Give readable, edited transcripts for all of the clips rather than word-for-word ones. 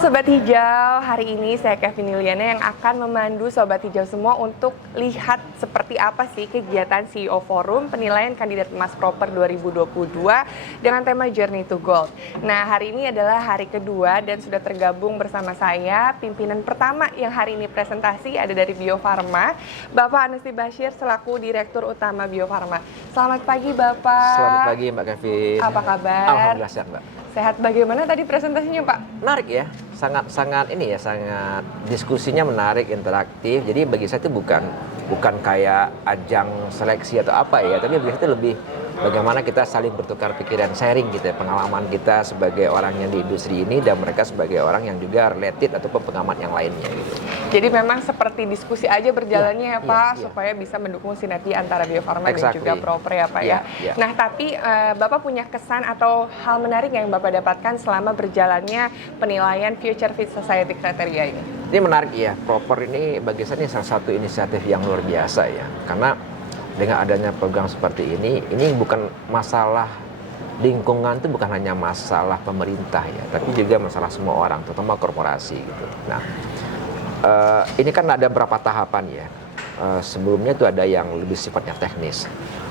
Sobat Hijau, hari ini saya Kevin Yuliana yang akan memandu Sobat Hijau semua untuk lihat seperti apa sih kegiatan CEO Forum penilaian kandidat emas proper 2022 dengan tema Journey to Gold. Nah, hari ini adalah hari kedua dan sudah tergabung bersama saya pimpinan pertama yang hari ini presentasi ada dari Bio Farma, Bapak Anusti Bashir selaku Direktur Utama Bio Farma. Selamat pagi Bapak. Selamat pagi Mbak Kevin. Apa kabar? Alhamdulillah sehat Mbak. Sehat, bagaimana tadi presentasinya Pak? Menarik ya, sangat diskusinya menarik, interaktif. Jadi bagi saya itu bukan kayak ajang seleksi atau apa ya, tapi bagi saya itu lebih bagaimana kita saling bertukar pikiran, sharing gitu ya, pengalaman kita sebagai orang yang di industri ini dan mereka sebagai orang yang juga related ataupun pengamat yang lainnya gitu. Jadi memang seperti diskusi aja berjalannya ya Pak, supaya bisa mendukung sinergi antara Bio Farma dan juga Proper ya Pak ya. Nah tapi Bapak punya kesan atau hal menarik yang Bapak dapatkan selama berjalannya penilaian Future Fit Society kriteria ini? Ini menarik ya, Proper ini bagi saya ini salah satu inisiatif yang luar biasa ya, karena dengan adanya program seperti ini bukan masalah lingkungan, itu bukan hanya masalah pemerintah ya, tapi juga masalah semua orang, terutama korporasi gitu. Nah, ini kan ada beberapa tahapan ya. Sebelumnya itu ada yang lebih sifatnya teknis.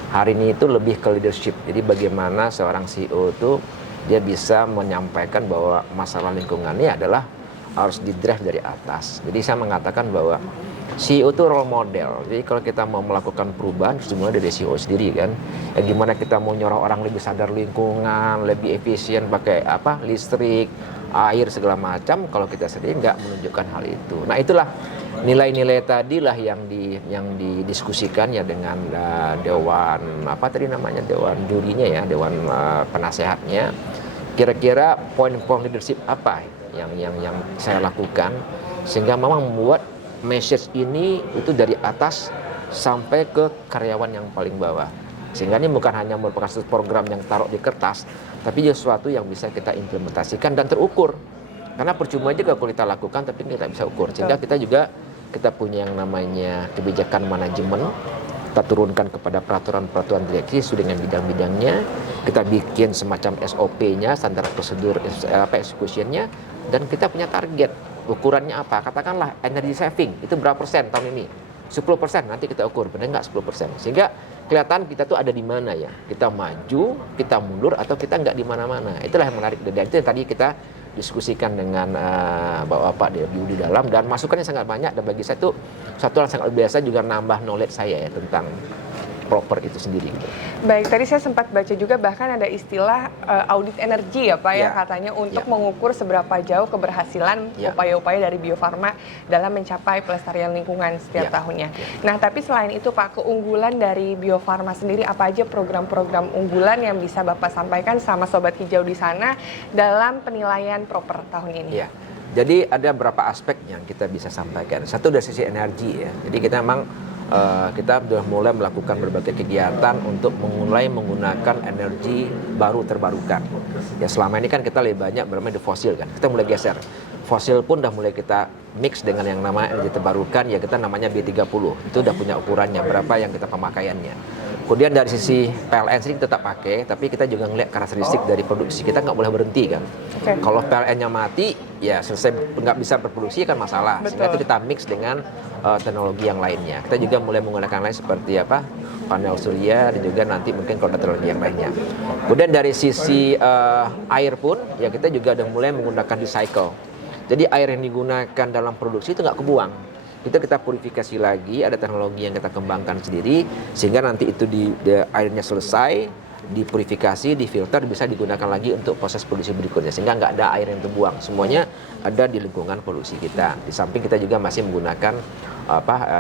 Hari ini itu lebih ke leadership. Jadi bagaimana seorang CEO itu dia bisa menyampaikan bahwa masalah lingkungannya adalah harus di-drive dari atas. Jadi saya mengatakan bahwa CEO itu role model. Jadi kalau kita mau melakukan perubahan, semua dari CEO sendiri kan. Ya, gimana kita mau nyorong orang lebih sadar lingkungan, lebih efisien pakai listrik, air segala macam. Kalau kita sendiri nggak menunjukkan hal itu. Nah itulah nilai-nilai tadilah yang didiskusikan ya dengan dewan dewan jurinya ya, dewan penasehatnya. Kira-kira poin-poin leadership apa yang saya lakukan sehingga memang membuat message ini itu dari atas sampai ke karyawan yang paling bawah. Sehingga ini bukan hanya merupakan program yang taruh di kertas, tapi juga sesuatu yang bisa kita implementasikan dan terukur. Karena percuma aja kalau kita lakukan tapi kita bisa ukur. Sehingga kita punya yang namanya kebijakan manajemen, kita turunkan kepada peraturan-peraturan direksi sesuai dengan bidang-bidangnya. Kita bikin semacam SOP-nya, standar prosedur execution-nya, dan kita punya target. Ukurannya apa? Katakanlah energy saving itu berapa persen tahun ini? 10%, nanti kita ukur, benar nggak 10%? Sehingga kelihatan kita tuh ada di mana ya. Kita maju, kita mundur, atau kita nggak di mana-mana. Itulah yang menarik. Dan itu yang tadi kita diskusikan dengan Bapak di dalam, dan masukannya sangat banyak. Dan bagi saya itu satu hal sangat biasa juga nambah knowledge saya ya tentang Proper itu sendiri gitu. Baik, tadi saya sempat baca juga bahkan ada istilah audit energi ya Pak ya katanya untuk mengukur seberapa jauh keberhasilan upaya-upaya dari Bio Farma dalam mencapai pelestarian lingkungan setiap tahunnya. Nah, tapi selain itu Pak, keunggulan dari Bio Farma sendiri apa aja program-program unggulan yang bisa Bapak sampaikan sama Sobat Hijau di sana dalam penilaian Proper tahun ini? Ya. Jadi ada beberapa aspek yang kita bisa sampaikan. Satu dari sisi energi ya. Jadi kita memang kita sudah mulai melakukan berbagai kegiatan untuk mulai menggunakan energi baru terbarukan. Ya selama ini kan kita lebih banyak bermain di fosil kan. Kita mulai geser. Fosil pun udah mulai kita mix dengan yang namanya energi terbarukan, ya kita namanya B30. Itu udah punya ukurannya berapa yang kita pemakaiannya. Kemudian dari sisi PLN sendiri tetap pakai, tapi kita juga ngelihat karakteristik dari produksi kita nggak boleh berhenti kan. Kalau PLN-nya mati, ya selesai nggak bisa berproduksi kan masalah. Sehingga itu kita mix dengan teknologi yang lainnya. Kita juga mulai menggunakan lain seperti panel surya dan juga nanti mungkin kalau ada teknologi yang lainnya. Kemudian dari sisi air pun, ya kita juga udah mulai menggunakan recycle. Jadi air yang digunakan dalam produksi itu nggak kebuang. Kita purifikasi lagi, ada teknologi yang kita kembangkan sendiri sehingga nanti itu airnya selesai, dipurifikasi, difilter, bisa digunakan lagi untuk proses produksi berikutnya sehingga nggak ada air yang terbuang. Semuanya ada di lingkungan produksi kita. Di samping kita juga masih menggunakan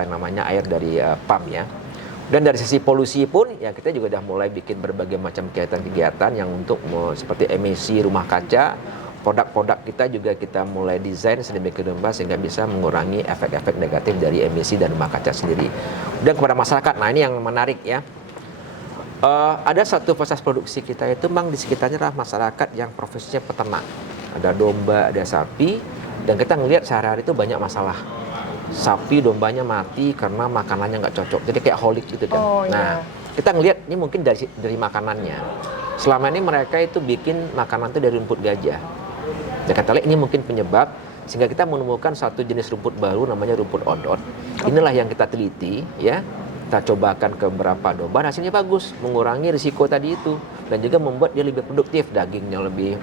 namanya air dari pump ya. Dan dari sisi polusi pun ya kita juga sudah mulai bikin berbagai macam kegiatan-kegiatan yang untuk seperti emisi rumah kaca. Produk-produk kita juga kita mulai desain sedemikian rupa sehingga bisa mengurangi efek-efek negatif dari emisi dan rumah kaca sendiri. Dan kepada masyarakat, nah ini yang menarik ya. Ada satu proses produksi kita itu memang di sekitarnya adalah masyarakat yang profesinya peternak. Ada domba, ada sapi, dan kita ngelihat sehari-hari itu banyak masalah. Sapi, dombanya mati karena makanannya nggak cocok. Jadi kayak holik gitu kan. Nah, kita ngelihat ini mungkin dari makanannya. Selama ini mereka itu bikin makanan itu dari rumput gajah. Jakarta Lake ini mungkin penyebab sehingga kita menemukan satu jenis rumput baru namanya rumput odot. Inilah yang kita teliti ya. Kita cobakan ke beberapa domba, hasilnya bagus, mengurangi risiko tadi itu dan juga membuat dia lebih produktif, dagingnya lebih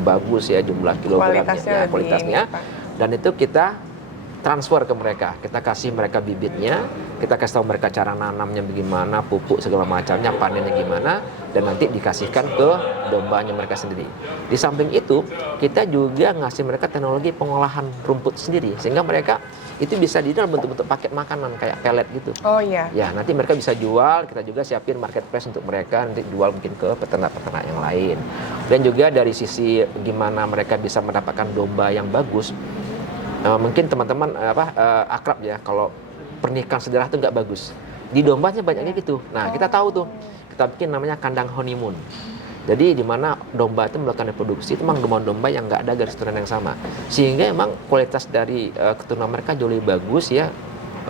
bagus ya, jumlah kilogramnya, kualitasnya. Dan itu kita transfer ke mereka, kita kasih mereka bibitnya, kita kasih tahu mereka cara nanamnya bagaimana, pupuk segala macamnya, panennya gimana, dan nanti dikasihkan ke dombanya mereka sendiri. Di samping itu, kita juga ngasih mereka teknologi pengolahan rumput sendiri, sehingga mereka itu bisa di dalam bentuk-bentuk paket makanan kayak pelet gitu. Oh iya. Ya, nanti mereka bisa jual, kita juga siapin marketplace untuk mereka nanti jual mungkin ke peternak-peternak yang lain. Dan juga dari sisi gimana mereka bisa mendapatkan domba yang bagus. Mungkin teman-teman akrab ya kalau pernikahan sederhana itu nggak bagus. Di dombanya banyaknya gitu. Nah, kita tahu tuh. Kita bikin namanya kandang honeymoon. Jadi di mana domba itu melakukan reproduksi, itu memang domba-domba yang nggak ada garis keturunan yang sama. Sehingga emang kualitas dari keturunan mereka jauh lebih bagus ya.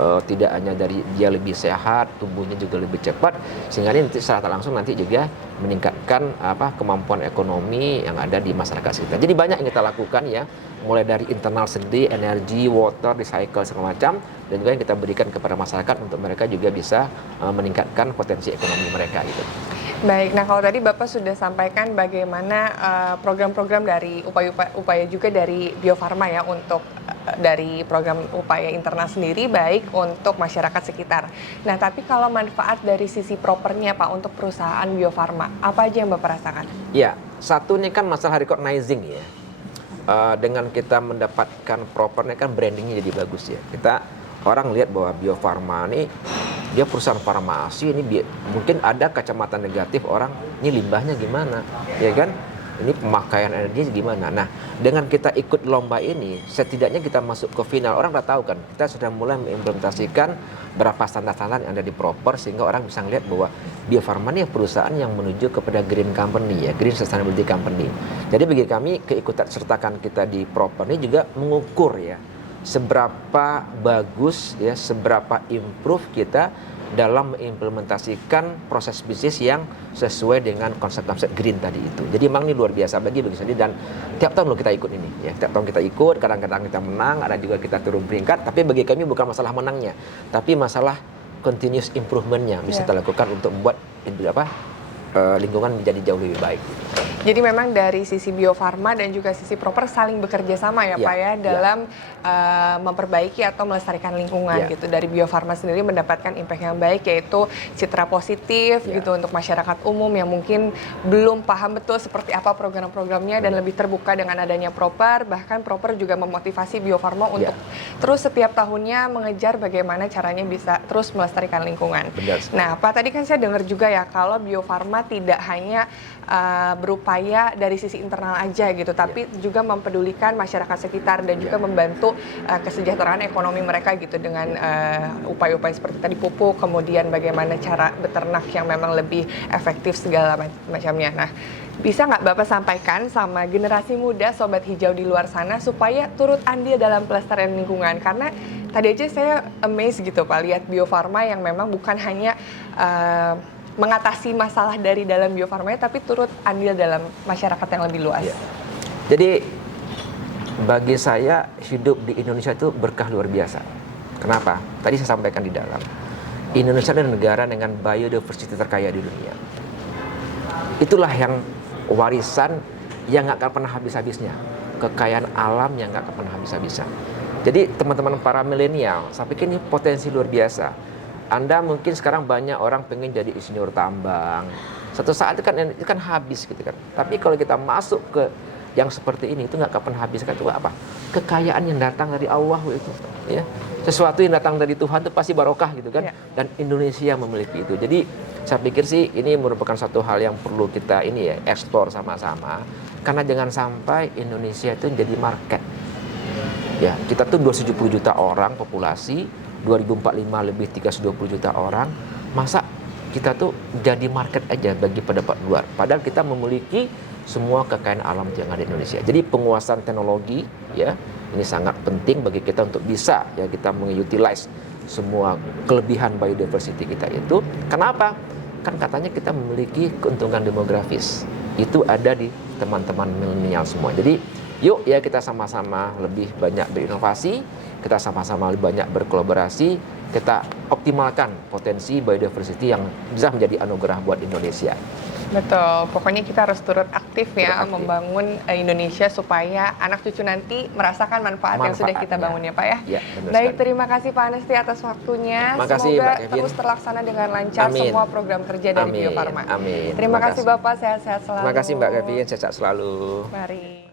Tidak hanya dari dia lebih sehat, tumbuhnya juga lebih cepat, sehingga ini nanti secara langsung nanti juga meningkatkan kemampuan ekonomi yang ada di masyarakat sekitar. Jadi banyak yang kita lakukan ya, mulai dari internal sendiri, energi, water, recycle segala macam, dan juga yang kita berikan kepada masyarakat untuk mereka juga bisa meningkatkan potensi ekonomi mereka gitu. Baik, nah kalau tadi Bapak sudah sampaikan bagaimana program-program dari upaya juga dari Bio Farma ya untuk dari program upaya internal sendiri baik untuk masyarakat sekitar. Nah, tapi kalau manfaat dari sisi propernya Pak untuk perusahaan Bio Farma, apa aja yang Bapak rasakan? Ya, satu ini kan masalah recognizing ya. Dengan kita mendapatkan propernya kan brandingnya jadi bagus ya. Orang lihat bahwa Bio Farma ini dia perusahaan farmasi, ini mungkin ada kacamata negatif orang, ini limbahnya gimana, ya kan? Ini pemakaian energi gimana? Nah, dengan kita ikut lomba ini, setidaknya kita masuk ke final, orang udah tahu kan, kita sudah mulai mengimplementasikan berapa standar-standar yang ada di proper, sehingga orang bisa melihat bahwa Bio Farma ini perusahaan yang menuju kepada green company ya, green sustainability company. Jadi bagi kami, keikutsertaan sertakan kita di proper ini juga mengukur ya, seberapa bagus ya, seberapa improve kita dalam mengimplementasikan proses bisnis yang sesuai dengan konsep-konsep green tadi itu. Jadi memang ini luar biasa bagi sendiri, dan tiap tahun kita ikut ini ya. Tiap tahun kita ikut, kadang-kadang kita menang, ada juga kita turun peringkat, tapi bagi kami bukan masalah menangnya, tapi masalah continuous improvement-nya bisa kita lakukan untuk membuat lingkungan menjadi jauh lebih baik. Jadi memang dari sisi Bio Farma dan juga sisi proper saling bekerja sama ya Pak ya dalam memperbaiki atau melestarikan lingkungan gitu. Dari Bio Farma sendiri mendapatkan impact yang baik, yaitu citra positif gitu untuk masyarakat umum yang mungkin belum paham betul seperti apa program-programnya dan lebih terbuka dengan adanya proper. Bahkan proper juga memotivasi Bio Farma untuk terus setiap tahunnya mengejar bagaimana caranya bisa terus melestarikan lingkungan. Nah Pak, tadi kan saya dengar juga ya kalau Bio Farma tidak hanya berupaya dari sisi internal aja gitu, tapi juga mempedulikan masyarakat sekitar dan juga membantu kesejahteraan ekonomi mereka gitu dengan upaya-upaya seperti tadi pupuk, kemudian bagaimana cara beternak yang memang lebih efektif segala macamnya. Nah, bisa nggak Bapak sampaikan sama generasi muda Sobat Hijau di luar sana supaya turut andil dalam pelestarian lingkungan? Karena tadi aja saya amazed gitu Pak, lihat Bio Farma yang memang bukan hanya mengatasi masalah dari dalam Bio Farma, tapi turut andil dalam masyarakat yang lebih luas. Jadi bagi saya hidup di Indonesia itu berkah luar biasa. Kenapa? Tadi saya sampaikan di dalam, Indonesia adalah negara dengan biodiversity terkaya di dunia. Itulah yang warisan yang nggak akan pernah habis-habisnya, kekayaan alam yang nggak akan pernah habis-habisan. Jadi teman-teman para milenial, saya pikir ini potensi luar biasa. Anda mungkin sekarang banyak orang pengen jadi insinyur tambang. Satu saat itu kan habis gitu kan. Tapi kalau kita masuk ke yang seperti ini itu nggak akan pernah habis kan. Itu apa? Kekayaan yang datang dari Allah itu, ya. Sesuatu yang datang dari Tuhan itu pasti barokah gitu kan. Dan Indonesia memiliki itu. Jadi saya pikir sih ini merupakan satu hal yang perlu kita eksplor sama-sama. Karena jangan sampai Indonesia itu jadi market. Ya, kita tuh 270 juta orang populasi. 2045 lebih 320 juta orang, masa kita tuh jadi market aja bagi pendapat luar, padahal kita memiliki semua kekayaan alam yang ada di Indonesia. Jadi penguasaan teknologi ya ini sangat penting bagi kita untuk bisa ya kita mengutilize semua kelebihan biodiversity kita itu. Kenapa? Kan katanya kita memiliki keuntungan demografis, itu ada di teman-teman milenial semua. Jadi yuk ya kita sama-sama lebih banyak berinovasi, kita sama-sama lebih banyak berkolaborasi, kita optimalkan potensi biodiversity yang bisa menjadi anugerah buat Indonesia. Betul, pokoknya kita harus turut aktif ya Turut aktif. membangun Indonesia supaya anak cucu nanti merasakan manfaat yang sudah kita bangun ya Pak ya. Ya, benar Baik, sekali. terima kasih Pak Anesti atas waktunya. Makasih, Semoga Mbak Kevin. terus terlaksana dengan lancar Amin. semua program kerja dari Amin. Bio Farma. Amin. Terima kasih Bapak, sehat-sehat selalu. Terima kasih Mbak Kevin, sehat selalu. Mari.